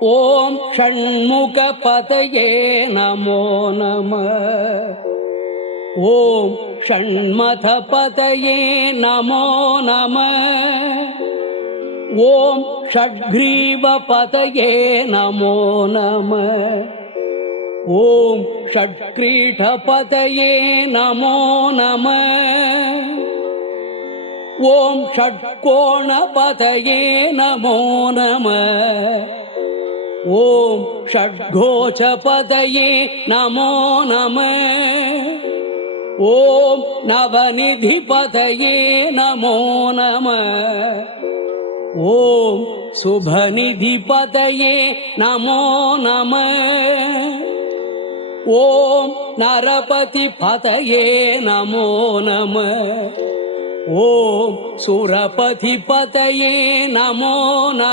ஓம் ஷண்முகபதயே நமோ நம. ஓம் ஷண்மதபதயே நமோ நம. ஓம் ஷட்கிரீவபதயே நமோ நம. ஓம் ஷட்கிரீடபதயே நமோ நம. ஓம் ஷட்கோணபதயே நமோ நம. ஓம் ஷட்கோச்சபதயே நமோ நம. ஓம் நவநிதிபதயே நமோ நம. ஓம் சுபநிதிபதயே நமோ நம. ஓம் நரபதிபதயே நமோ நம. ஓம் சுரபதிபதயே நமோ நம.